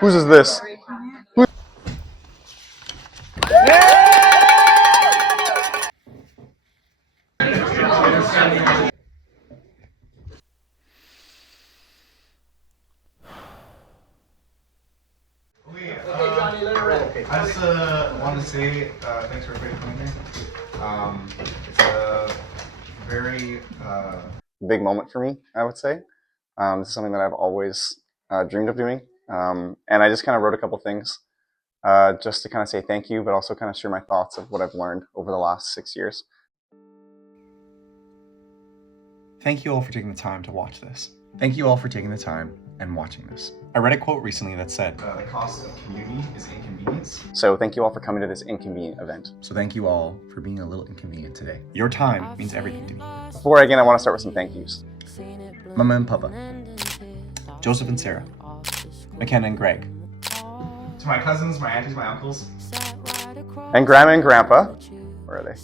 Whose is this? I just want to say thanks for everybody coming here. It's a very Big moment for me, I would say. This is something that I've always dreamed of doing. And I just kind of wrote a couple things just to kind of say thank you, but also kind of share my thoughts of what I've learned over the last 6 years. Thank you all for taking the time to watch this. Thank you all for taking the time and watching this. I read a quote recently that said, the cost of community is inconvenience. So thank you all for coming to this inconvenient event. so thank you all for being a little inconvenient today. Your time means everything to me. Before I begin, I want to start with some thank yous. Mama and Papa, Joseph and Sarah, McKenna and Greg, To my cousins, my aunties, my uncles. And Grandma and Grandpa, where are they?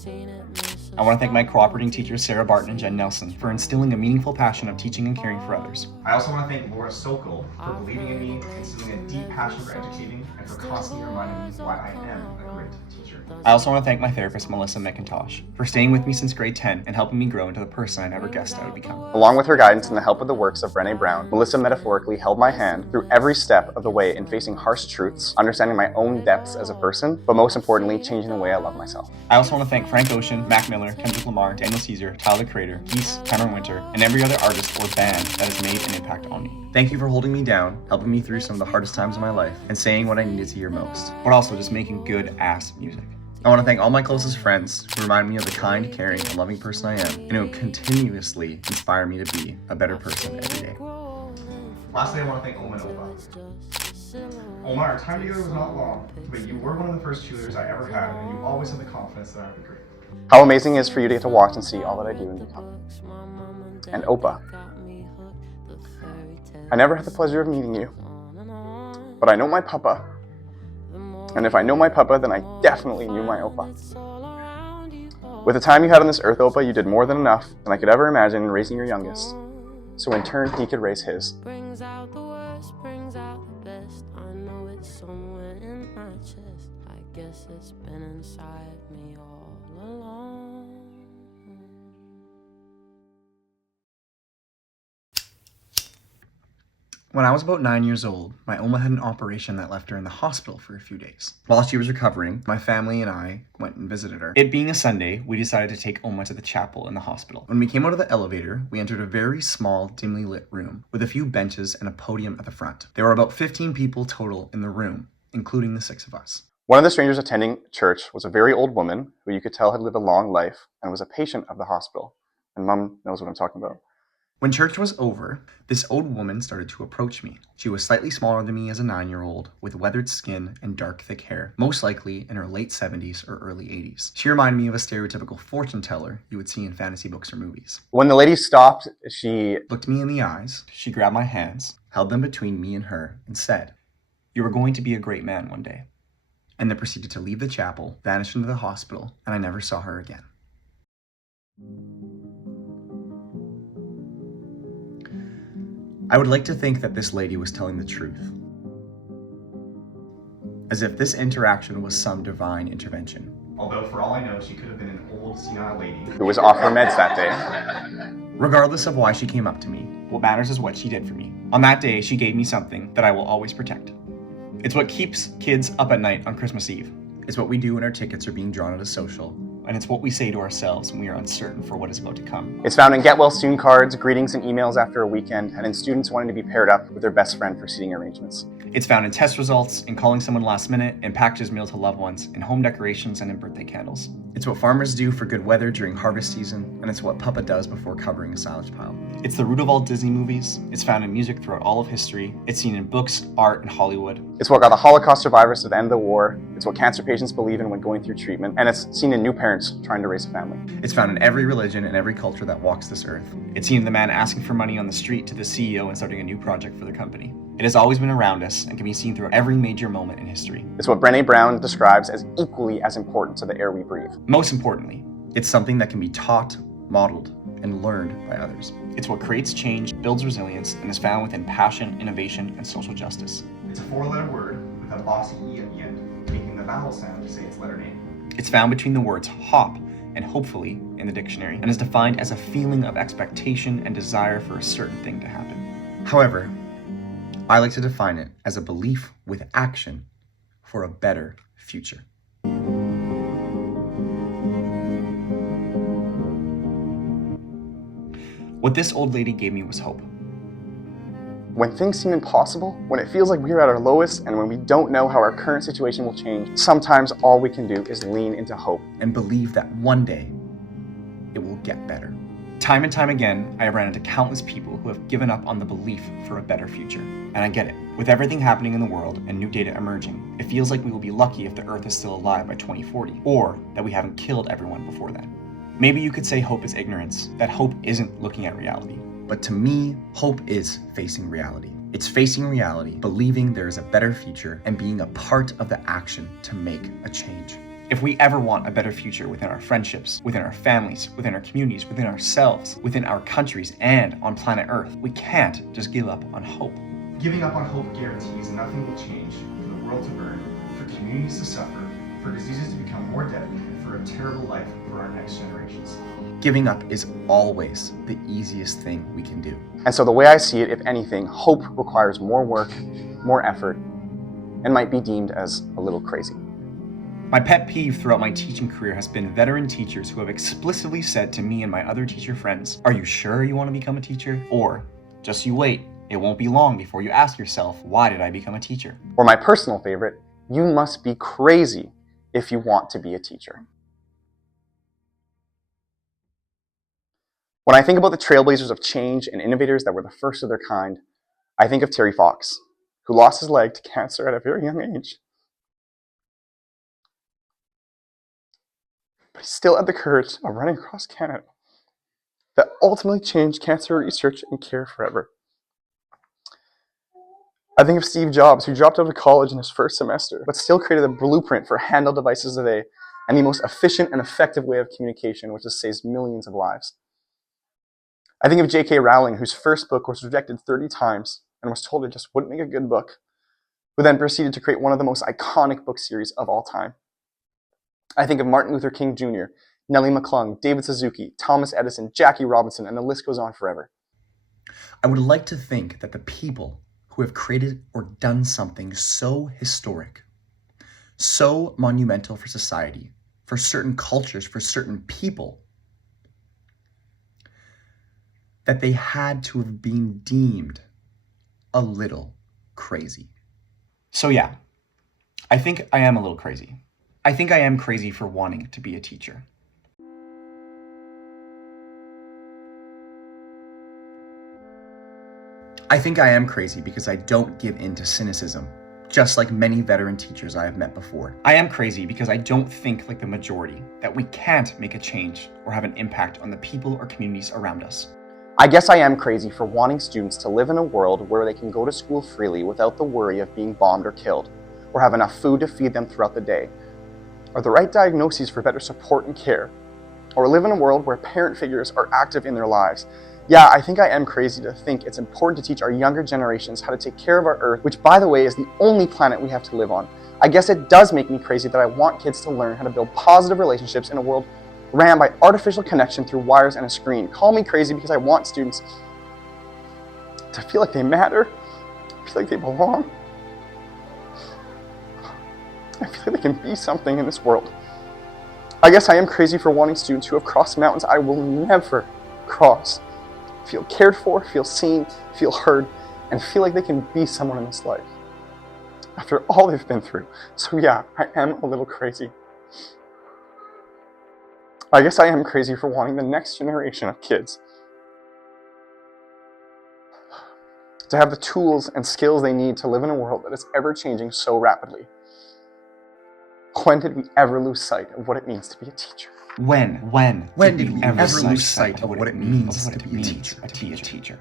I want to thank my cooperating teachers Sarah Barton and Jen Nelson for instilling a meaningful passion of teaching and caring for others. I also want to thank Laura Sokol for believing in me, instilling a deep passion for educating, and for constantly reminding me why I am a great teacher. I also want to thank my therapist Melissa McIntosh for staying with me since grade 10 and helping me grow into the person I never guessed I would become. Along with her guidance and the help of the works of Brené Brown, Melissa metaphorically held my hand through every step of the way in facing harsh truths, understanding my own depths as a person, but most importantly, changing the way I love myself. I also want to thank Frank Ocean, Mac Miller, Kendrick Lamar, Daniel Caesar, Tyler the Creator, Geese, Cameron Winter, and every other artist or band that has made an impact on me. Thank you for holding me down, helping me through some of the hardest times of my life, and saying what I needed to hear most, but also just making good-ass music. I want to thank all my closest friends who remind me of the kind, caring, and loving person I am, and who continuously inspire me to be a better person every day. Lastly, I want to thank Oma and Opa. Oma, our time together was not long, but you were one of the first cheerleaders I ever had, and you always had the confidence that I would be great. How amazing it is for you to get to watch and see all that I do and become. And Opa, I never had the pleasure of meeting you, but I know my papa. And if I know my papa, then I definitely knew my Opa. With the time you had on this earth, Opa, you did more than enough than I could ever imagine in raising your youngest. So in turn, he could raise his. Brings out the worst, brings out the best. I know it's somewhere in my chest. I guess it's been inside me all along. When I was about 9 years old, my Oma had an operation that left her in the hospital for a few days. While she was recovering, my family and I went and visited her. It being a Sunday, we decided to take Oma to the chapel in the hospital. When we came out of the elevator, we entered a very small, dimly lit room with a few benches and a podium at the front. There were about 15 people total in the room, including the 6 of us. One of the strangers attending church was a very old woman who you could tell had lived a long life and was a patient of the hospital. And Mom knows what I'm talking about. When church was over, this old woman started to approach me. She was slightly smaller than me as a 9-year-old, with weathered skin and dark, thick hair, most likely in her late 70s or early 80s. She reminded me of a stereotypical fortune teller you would see in fantasy books or movies. When the lady stopped, she Looked me in the eyes, she grabbed my hands, held them between me and her, and said, "You are going to be a great man one day," and then proceeded to leave the chapel, vanish into the hospital, and I never saw her again. I would like to think that this lady was telling the truth, as if this interaction was some divine intervention. Although, for all I know, she could have been an old, senile lady. who was off her meds that day. Regardless of why she came up to me, what matters is what she did for me. On that day, she gave me something that I will always protect. It's what keeps kids up at night on Christmas Eve. It's what we do when our tickets are being drawn at a social. And it's what we say to ourselves when we are uncertain for what is about to come. It's found in get well soon cards, greetings and emails after a weekend, and in students wanting to be paired up with their best friend for seating arrangements. It's found in test results, in calling someone last minute, in packages mailed to loved ones, in home decorations, and in birthday candles. It's what farmers do for good weather during harvest season, and it's what Papa does before covering a silage pile. It's the root of all Disney movies. It's found in music throughout all of history. It's seen in books, art, and Hollywood. It's what got the Holocaust survivors to the end of the war. It's what cancer patients believe in when going through treatment, and it's seen in new parents trying to raise a family. It's found in every religion and every culture that walks this earth. It's seen in the man asking for money on the street to the CEO and starting a new project for the company. It has always been around us and can be seen throughout every major moment in history. It's what Brené Brown describes as equally as important to the air we breathe. Most importantly, it's something that can be taught, modeled, and learned by others. It's what creates change, builds resilience, and is found within passion, innovation, and social justice. It's a 4-letter word with a bossy E at the end, making the vowel sound to say its letter name. It's found between the words hop and hopefully in the dictionary, and is defined as a feeling of expectation and desire for a certain thing to happen. However, I like to define it as a belief with action for a better future. What this old lady gave me was hope. When things seem impossible, when it feels like we're at our lowest, and when we don't know how our current situation will change, sometimes all we can do is lean into hope. And believe that one day it will get better. Time and time again, I have ran into countless people who have given up on the belief for a better future. And I get it. With everything happening in the world and new data emerging, it feels like we will be lucky if the Earth is still alive by 2040, or that we haven't killed everyone before then. Maybe you could say hope is ignorance, that hope isn't looking at reality. But to me, hope is facing reality. It's facing reality, believing there is a better future, and being a part of the action to make a change. If we ever want a better future within our friendships, within our families, within our communities, within ourselves, within our countries, and on planet Earth, we can't just give up on hope. Giving up on hope guarantees nothing will change, for the world to burn, for communities to suffer, for diseases to become more deadly, and for a terrible life for our next generations. Giving up is always the easiest thing we can do. And so the way I see it, if anything, hope requires more work, more effort, and might be deemed as a little crazy. My pet peeve throughout my teaching career has been veteran teachers who have explicitly said to me and my other teacher friends, "Are you sure you want to become a teacher?" Or, "Just you wait, it won't be long before you ask yourself, why did I become a teacher?" Or my personal favorite, "You must be crazy if you want to be a teacher." When I think about the trailblazers of change and innovators that were the first of their kind, I think of Terry Fox, who lost his leg to cancer at a very young age. But he still had the courage of running across Canada that ultimately changed cancer research and care forever. I think of Steve Jobs, who dropped out of college in his first semester, but still created a blueprint for handheld devices today and the most efficient and effective way of communication, which has saved millions of lives. I think of J.K. Rowling, whose first book was rejected 30 times and was told it just wouldn't make a good book, who then proceeded to create one of the most iconic book series of all time. I think of Martin Luther King Jr., Nellie McClung, David Suzuki, Thomas Edison, Jackie Robinson, and the list goes on forever. I would like to think that the people who have created or done something so historic, so monumental for society, for certain cultures, for certain people, that they had to have been deemed a little crazy. So yeah, I think I am a little crazy. I think I am crazy for wanting to be a teacher. I think I am crazy because I don't give in to cynicism, just like many veteran teachers I have met before. I am crazy because I don't think like the majority, that we can't make a change or have an impact on the people or communities around us. I guess I am crazy for wanting students to live in a world where they can go to school freely without the worry of being bombed or killed, or have enough food to feed them throughout the day, or the right diagnoses for better support and care, or live in a world where parent figures are active in their lives. Yeah, I think I am crazy to think it's important to teach our younger generations how to take care of our Earth, which, by the way, is the only planet we have to live on. I guess it does make me crazy that I want kids to learn how to build positive relationships in a world ran by artificial connection through wires and a screen. Call me crazy because I want students to feel like they matter, feel like they belong. I feel like they can be something in this world. I guess I am crazy for wanting students who have crossed mountains I will never cross. Feel cared for, feel seen, feel heard, and feel like they can be someone in this life after all they've been through. So yeah, I am a little crazy. I guess I am crazy for wanting the next generation of kids to have the tools and skills they need to live in a world that is ever changing so rapidly. When did we ever lose sight of what it means to be a teacher? When did we ever lose sight of what it means to be a teacher?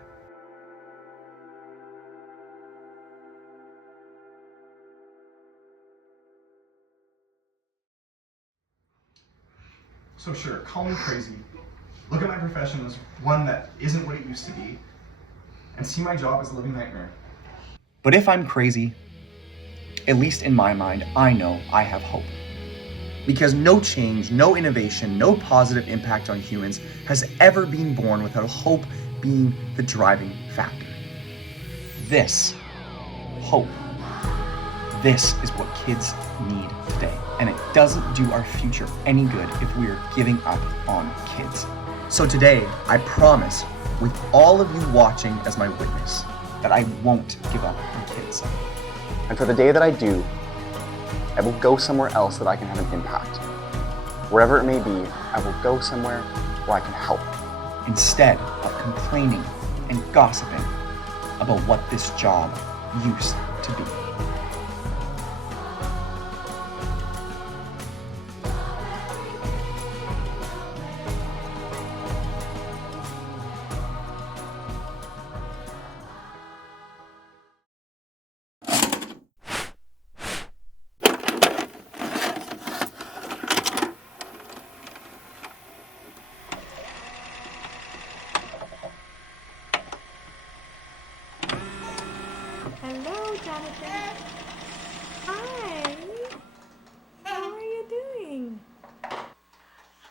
So sure, call me crazy. Look at my profession as one that isn't what it used to be, and see my job as a living nightmare. But if I'm crazy, at least in my mind, I know I have hope. Because no change, no innovation, no positive impact on humans has ever been born without hope being the driving factor. This, hope, this is what kids need today. And it doesn't do our future any good if we are giving up on kids. So today, I promise, with all of you watching as my witness, that I won't give up on kids. And for the day that I do, I will go somewhere else that I can have an impact. Wherever it may be, I will go somewhere where I can help. Instead of complaining and gossiping about what this job used to be. Hello, Jonathan. Hi. How are you doing?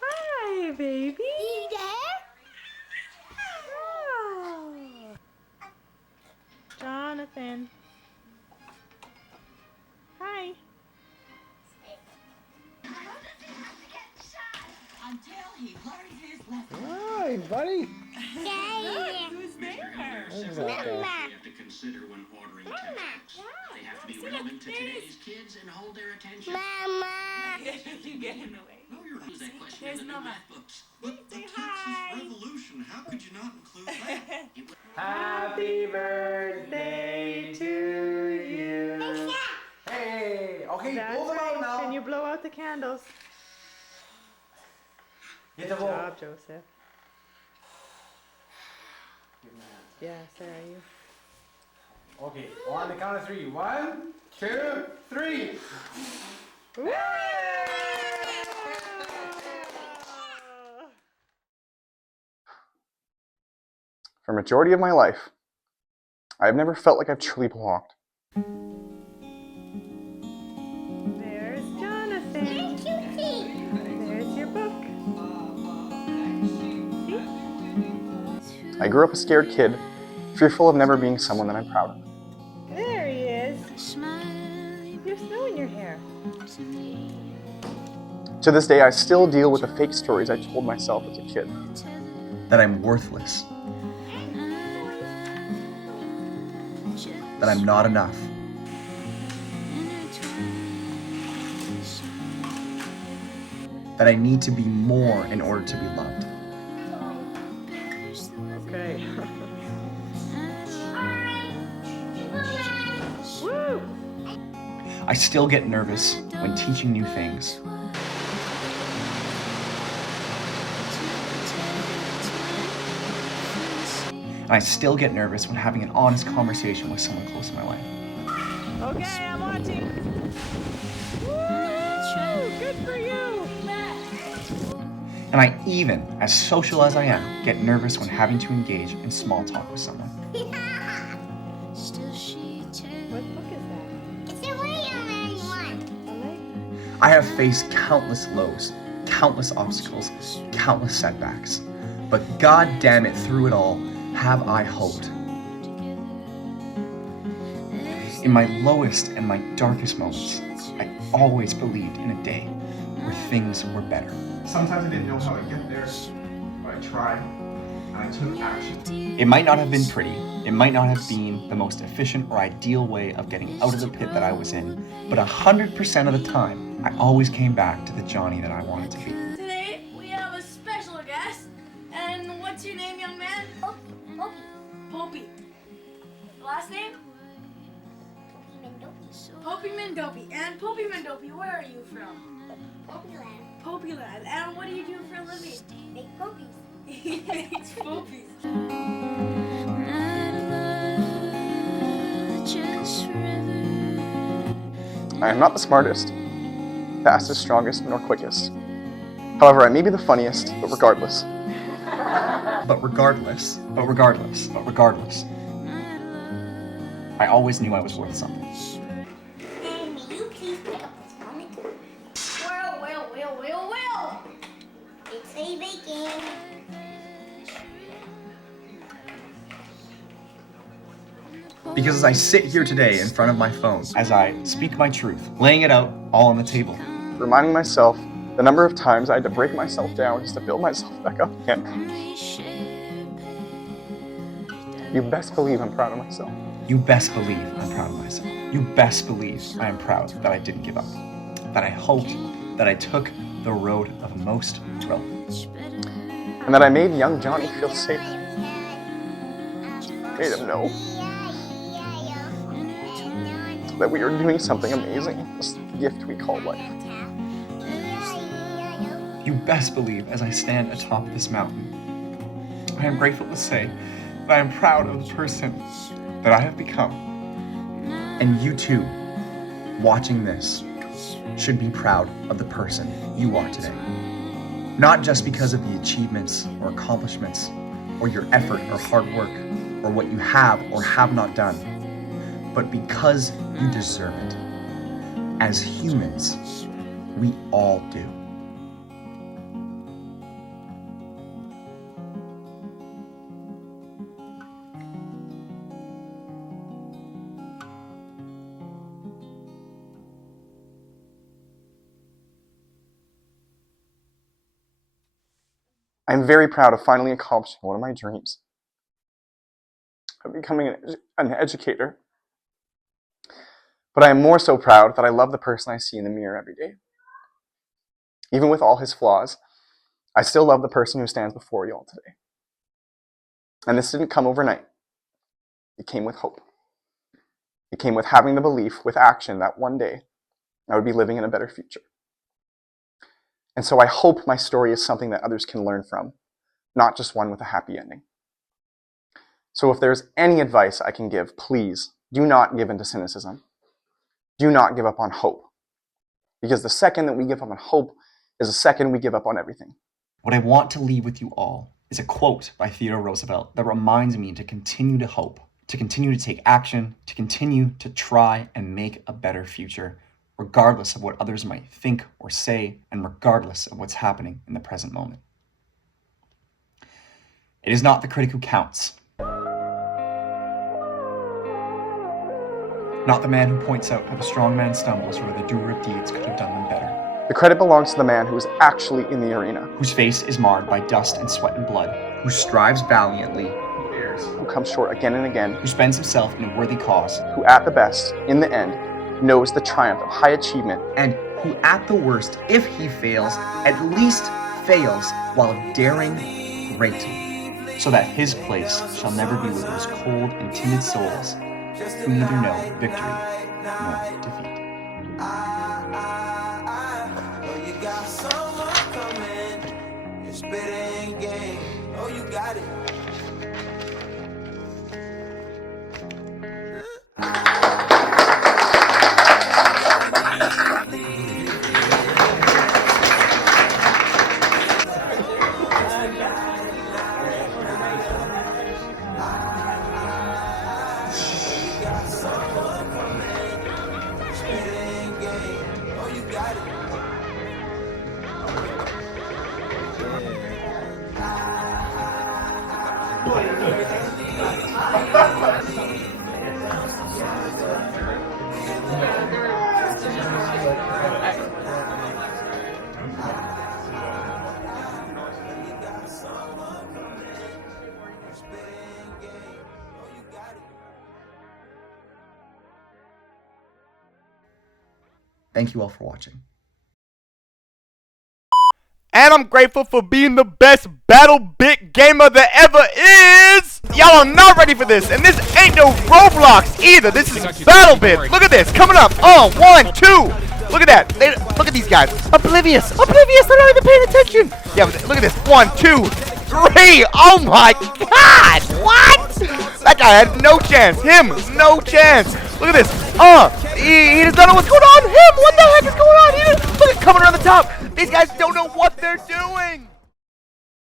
Hi, baby. You there? Oh. Jonathan. Hi. Until he learns his lesson. Hi, buddy. Who's there? Who's that guy? Have to consider when ordering textbooks. They have to be relevant to today's kids and hold their attention. You get in the way. No, you're not. That question There's in the Mama. math books. But the Say Texas hi. Revolution, how could you not include that? Happy birthday to you. Hey, okay, That's blow them out right. now. Can you blow out the candles? Hit the Good ball. job, Joseph. Yes, there are you. Okay, on the count of 3. 1, 2, 3. For a majority of my life, I have never felt like I've truly belonged. There's Jonathan. There's your book. See? I grew up a scared kid, fearful of never being someone that I'm proud of. There he is. There's snow in your hair. To this day, I still deal with the fake stories I told myself as a kid. That I'm worthless. That I'm not enough. That I need to be more in order to be loved. Okay. Woo! I still get nervous when teaching new things. And I still get nervous when having an honest conversation with someone close in my life. Okay, I'm watching. Woo! Good for you. And I even, as social as I am, get nervous when having to engage in small talk with someone. What book is that? It's a William one. A lake? I have faced countless lows, countless obstacles, countless setbacks. But god damn it, through it all, have I hoped. In my lowest and my darkest moments, I always believed in a day where things were better. Sometimes I didn't know how I'd get there, but I tried, and I took action. It might not have been pretty, it might not have been the most efficient or ideal way of getting out of the pit that I was in, but 100% of the time, I always came back to the Johnny that I wanted to be. Today we have a special guest, and what's your name, young man? Popey. Last name? Popey Mendopey. And Popey Mendopey, where are you from? Popey Land. And what do you do for a living? Make poppies. He makes Popies. I am not the smartest, fastest, strongest, nor quickest. However, I may be the funniest, but regardless. But regardless, I always knew I was worth something. Because as I sit here today in front of my phone, as I speak my truth, laying it out all on the table, reminding myself the number of times I had to break myself down just to build myself back up again. You best believe I'm proud of myself. you best believe I'm proud of myself. You best believe I am proud that I didn't give up, that I hoped, that I took the road of most growth. And that I made young Johnny feel safe. Made him know that we are doing something amazing with this gift we call life. You best believe as I stand atop this mountain, I am grateful to say that I am proud of the person that I have become. And you too, watching this, should be proud of the person you are today. Not just because of the achievements or accomplishments, or your effort or hard work, or what you have or have not done, but because you deserve it. As humans, we all do. I'm very proud of finally accomplishing one of my dreams, of becoming an educator. But I am more so proud that I love the person I see in the mirror every day. Even with all his flaws, I still love the person who stands before you all today. And this didn't come overnight. It came with hope. It came with having the belief, with action, that one day I would be living in a better future. And so I hope my story is something that others can learn from, not just one with a happy ending. So if there's any advice I can give, please do not give in to cynicism. Do not give up on hope. Because the second that we give up on hope is the second we give up on everything. What I want to leave with you all is a quote by Theodore Roosevelt that reminds me to continue to hope, to continue to take action, to continue to try and make a better future, regardless of what others might think or say, and regardless of what's happening in the present moment. It is not the critic who counts. Not the man who points out how the strong man stumbles where the doer of deeds could have done them better. The credit belongs to the man who is actually in the arena, Whose face is marred by dust and sweat and blood. Who strives valiantly. who comes short again and again, Who spends himself in a worthy cause. who at the best, in the end, knows the triumph of high achievement, And who at the worst, if he fails, at least fails while daring greatly, so that his place shall never be with those cold and timid souls who neither know victory nor defeat. You got someone coming, your spit ain't game. Oh, you got it. Thank you all for watching. And I'm grateful for being the best BattleBit gamer there ever is! Y'all are not ready for this, and this ain't no Roblox either. This is BattleBit. Look at this, coming up. 1, 2. Look at that. Look at these guys. Oblivious. They're not even paying attention. Yeah, but look at this. 1, 2, 3. Oh my God. What? That guy had no chance. Him, no chance. Look at this. He doesn't know what's going on. Him, what the heck is going on? Look at coming around the top. These guys don't know what they're doing.